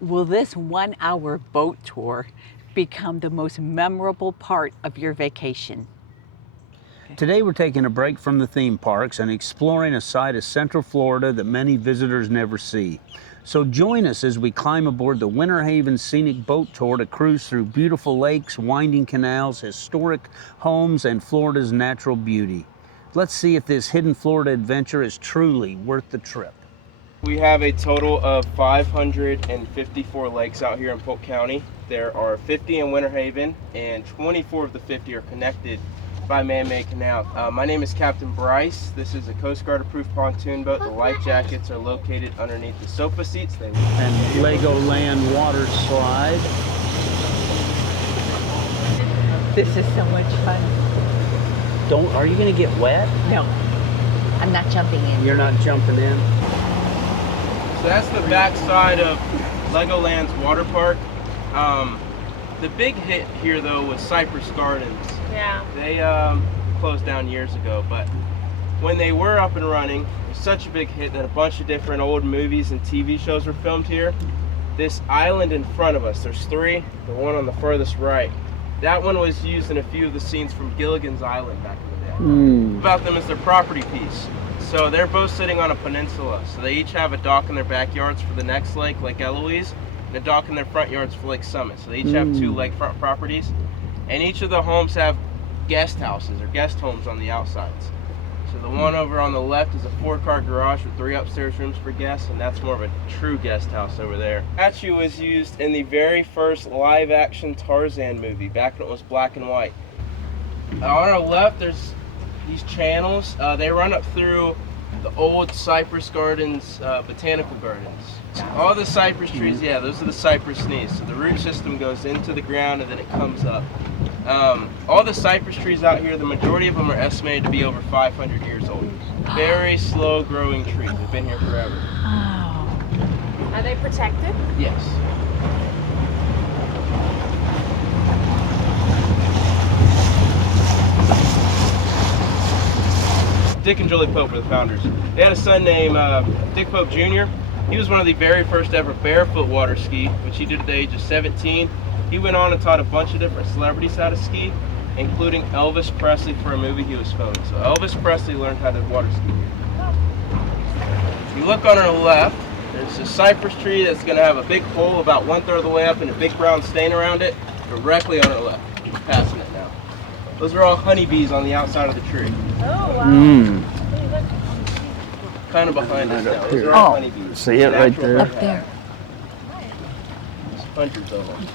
Will this 1-hour boat tour become the most memorable part of your vacation? Today we're taking a break from the theme parks and exploring a side of Central Florida that many visitors never see. So join us as we climb aboard the Winter Haven Scenic Boat Tour to cruise through beautiful lakes, winding canals, historic homes, and Florida's natural beauty. Let's see if this hidden Florida adventure is truly worth the trip. We have a total of 554 lakes out here in Polk County. There are 50 in Winter Haven, and 24 of the 50 are connected by man-made canals. My name is Captain Bryce. This is a Coast Guard approved pontoon boat. The life jackets are located underneath the sofa seats. And Legoland water slide. This is so much fun. Are you gonna get wet? No, I'm not jumping in. You're not jumping in? So that's the back side of Legoland's water park. The big hit here though was Cypress Gardens. Yeah. They closed down years ago, but when they were up and running, it was such a big hit that a bunch of different old movies and TV shows were filmed here. This island in front of us, there's three, the one on the furthest right, that one was used in a few of the scenes from Gilligan's Island back in the day. About them is their property piece. So they're both sitting on a peninsula, so they each have a dock in their backyards for the next lake, Lake Eloise, and a dock in their front yards for Lake Summit. So they each have two lakefront properties, and each of the homes have guest houses or guest homes on the outsides. So the one over on the left is a 4-car garage with 3 upstairs rooms for guests, and that's more of a true guest house over there. The statue was used in the very first live-action Tarzan movie, back when it was black and white. On our left, there's these channels. They run up through the old Cypress Gardens, botanical gardens. All the cypress trees, yeah, those are the cypress knees. So the root system goes into the ground and then it comes up. All the cypress trees out here, the majority of them are estimated to be over 500 years old. Very slow growing trees. They've been here forever. Oh. Are they protected? Yes. Dick and Julie Pope were the founders. They had a son named Dick Pope Jr. He was one of the very first ever barefoot water ski, which he did at the age of 17. He went on and taught a bunch of different celebrities how to ski, including Elvis Presley for a movie he was filming. So Elvis Presley learned how to water ski here. If you look on our left, there's a cypress tree that's going to have a big hole about 1/3 of the way up and a big brown stain around it, directly on our left. We're passing it now. Those are all honeybees on the outside of the tree. Oh, wow. Kind of behind us now. Those are all honeybees. See it right there? Up there. There's hundreds of them.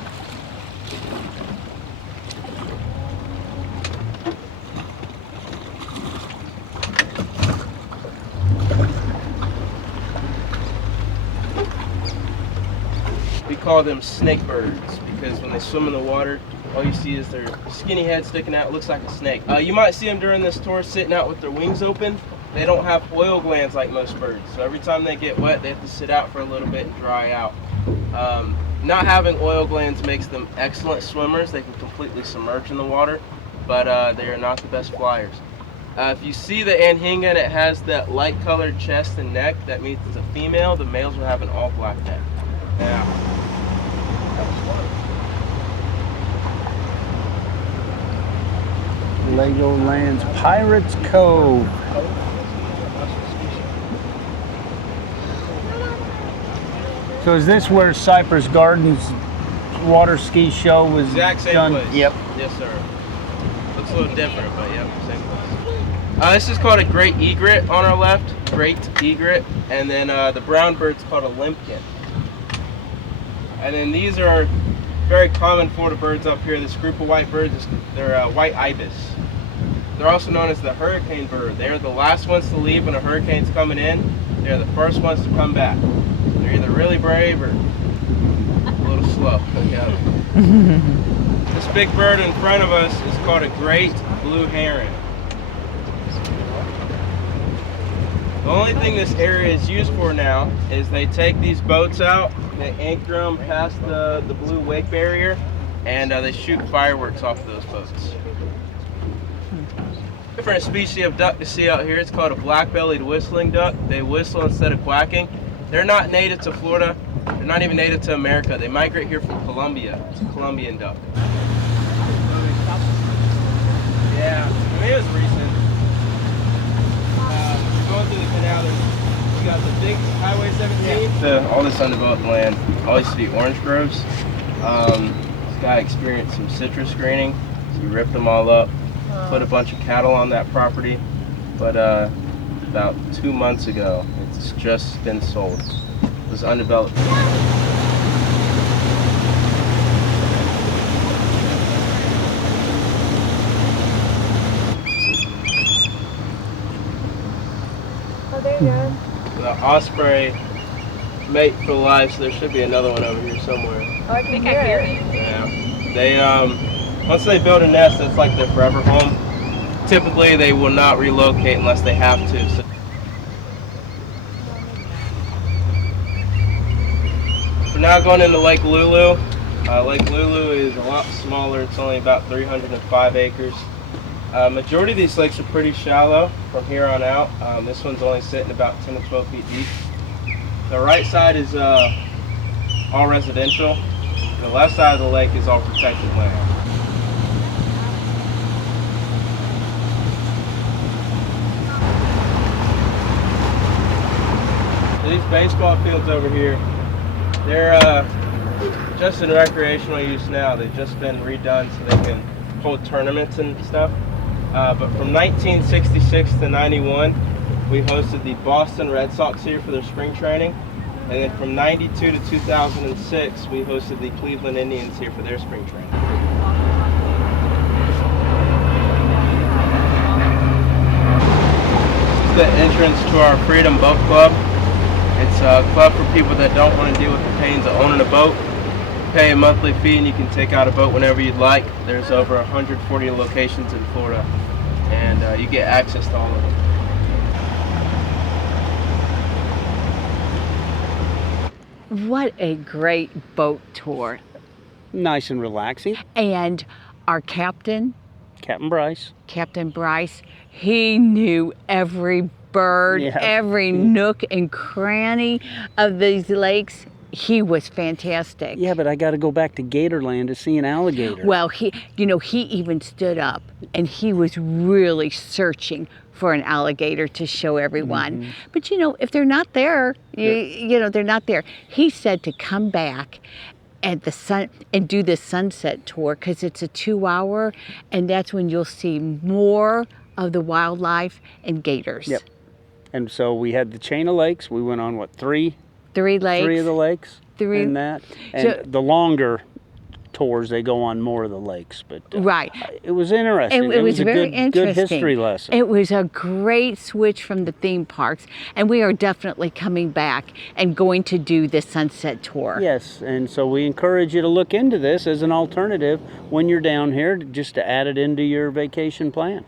We call them snake birds because when they swim in the water, all you see is their skinny head sticking out. It looks like a snake. You might see them during this tour sitting out with their wings open. They don't have oil glands like most birds, so every time they get wet, they have to sit out for a little bit and dry out. Not having oil glands makes them excellent swimmers. They can completely submerge in the water, but they are not the best flyers. If you see the anhinga and it has that light colored chest and neck, that means it's a female. The males will have an all black neck. Yeah. Legoland's Pirates Cove. So is this where Cypress Gardens water ski show was Exact same done? place. Yep. Yes, sir. Looks a little different, but yep, same place. This is called a great egret on our left. Great egret. And then the brown bird's called a limpkin. And then these are very common Florida birds up here. This group of white birds, they're white ibis. They're also known as the hurricane bird. They're the last ones to leave when a hurricane's coming in. They're the first ones to come back. They're either really brave or a little slow. This big bird in front of us is called a great blue heron. The only thing this area is used for now is they take these boats out, they anchor them past the blue wake barrier, and they shoot fireworks off of those boats. Different species of duck to see out here. It's called a black-bellied whistling duck. They whistle instead of quacking. They're not native to Florida. They're not even native to America. They migrate here from Colombia. It's a Colombian duck. Yeah, I mean, it was recent. Going through the canal, you got the big Highway 17. All this undeveloped land all used to be orange groves. This guy experienced some citrus greening, so he ripped them all up, put a bunch of cattle on that property. But about 2 months ago, it's just been sold. It was undeveloped. Oh, there you go. The osprey mate for life, so there should be another one over here somewhere. Oh, I think I hear it. Yeah. They once they build a nest, it's like their forever home. Typically, they will not relocate unless they have to. So we're now going into Lake Lulu. Lake Lulu is a lot smaller. It's only about 305 acres. Majority of these lakes are pretty shallow from here on out. This one's only sitting about 10 to 12 feet deep. The right side is all residential. The left side of the lake is all protected land. These baseball fields over here, they're just in recreational use now. They've just been redone so they can hold tournaments and stuff. But from 1966 to 91, we hosted the Boston Red Sox here for their spring training. And then from 92 to 2006, we hosted the Cleveland Indians here for their spring training. This is the entrance to our Freedom Boat Club. It's a club for people that don't want to deal with the pains of owning a boat. You pay a monthly fee and you can take out a boat whenever you'd like. There's over 140 locations in Florida, and you get access to all of them. What a great boat tour. Nice and relaxing. And our captain, Captain Bryce. Captain Bryce, he knew every bird, Yeah. every nook and cranny of these lakes. He was fantastic. Yeah, but I got to go back to Gatorland to see an alligator. Well, he even stood up and he was really searching for an alligator to show everyone. But if they're not there, they're not there. He said to come back at the sun and do the sunset tour because it's a 2-hour, and that's when you'll see more of the wildlife and gators. Yep. And so we had the chain of lakes. We went on three Lakes. Three of the lakes. Three. In that. And the longer tours, they go on more of the lakes. But right. It was interesting. It was a very good interesting. history lesson. It was a great switch from the theme parks, and we are definitely coming back and going to do the sunset tour. Yes, and so we encourage you to look into this as an alternative when you're down here, just to add it into your vacation plan.